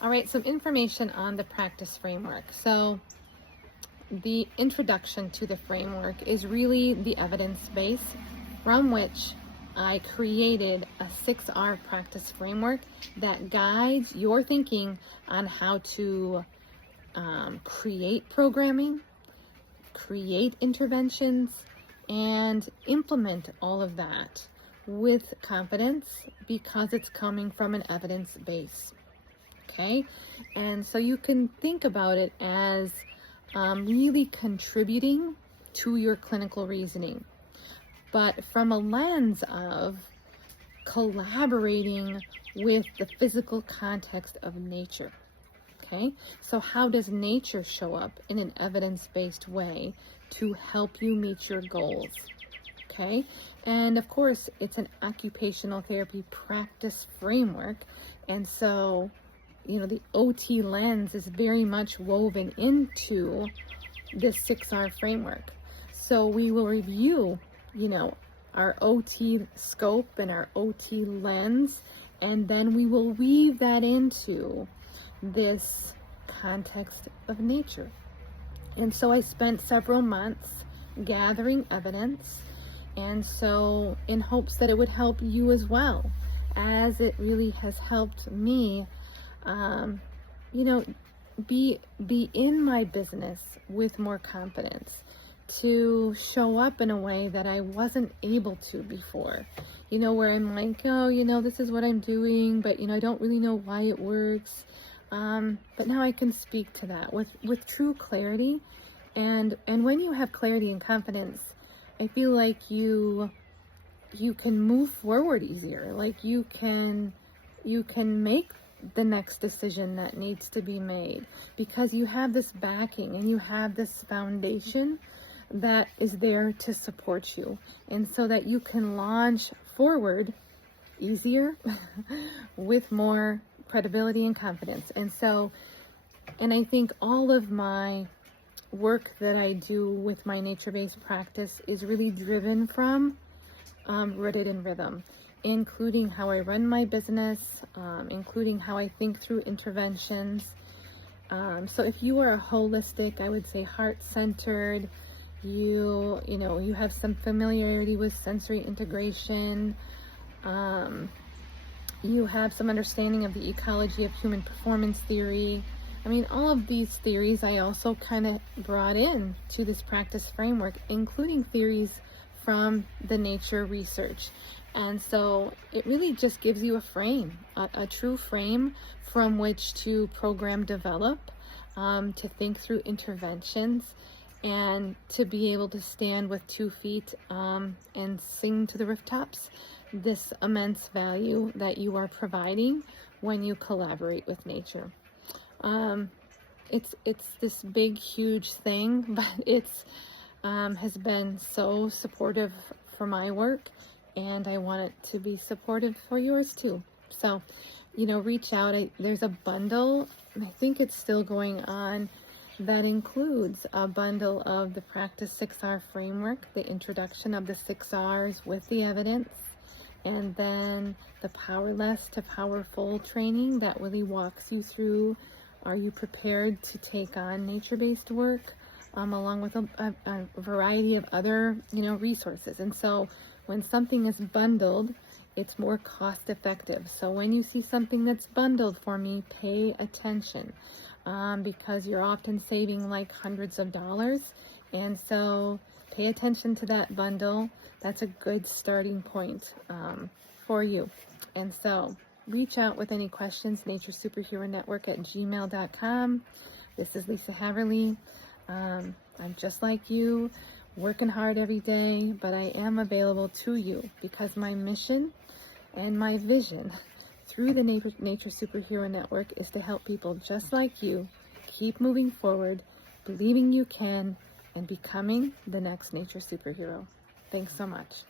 All right, some information on the practice framework. So the introduction to the framework is really the evidence base from which I created a 6R practice framework that guides your thinking on how to create programming, create interventions, and implement all of that with confidence because it's coming from an evidence base. Okay, and so you can think about it as really contributing to your clinical reasoning, but from a lens of collaborating with the physical context of nature. Okay, so how does nature show up in an evidence-based way to help you meet your goals? Okay, and of course, it's an occupational therapy practice framework, and so the OT lens is very much woven into this 6R framework. So we will review, our OT scope and our OT lens, and then we will weave that into this context of nature. And so I spent several months gathering evidence, and so in hopes that it would help you as well, as it really has helped me be in my business with more confidence, to show up in a way that I wasn't able to before, where I'm like, oh, this is what I'm doing, but I don't really know why it works. But now I can speak to that with true clarity. And when you have clarity and confidence, I feel like you can move forward easier. Like you can make the next decision that needs to be made because you have this backing and you have this foundation that is there to support you, and so that you can launch forward easier with more credibility and confidence. And I think all of my work that I do with my nature-based practice is really driven from rooted in rhythm, including how I run my business, including how I think through interventions. So if you are holistic, I would say heart-centered, you have some familiarity with sensory integration, you have some understanding of the ecology of human performance theory. I mean, all of these theories I also kind of brought in to this practice framework, including theories from the nature research. And so it really just gives you a frame, a true frame from which to program develop, to think through interventions, and to be able to stand with 2 feet and sing to the rooftops this immense value that you are providing when you collaborate with nature. It's this big, huge thing, but it's has been so supportive for my work, and I want it to be supportive for yours too. So, reach out. There's a bundle, I think it's still going on, that includes a bundle of the Practice 6R framework, the introduction of the 6Rs with the evidence, and then the Powerless to Powerful training that really walks you through, are you prepared to take on nature-based work, along with a variety of other, resources. And so when something is bundled, it's more cost effective. So when you see something that's bundled for me, pay attention, because you're often saving like hundreds of dollars. And so pay attention to that bundle. That's a good starting point for you. And so reach out with any questions, naturesuperheronetwork@gmail.com. This is Lisa Haverly. I'm just like you, working hard every day, but I am available to you because my mission and my vision through the Nature Superhero Network is to help people just like you keep moving forward, believing you can, and becoming the next nature superhero. Thanks so much.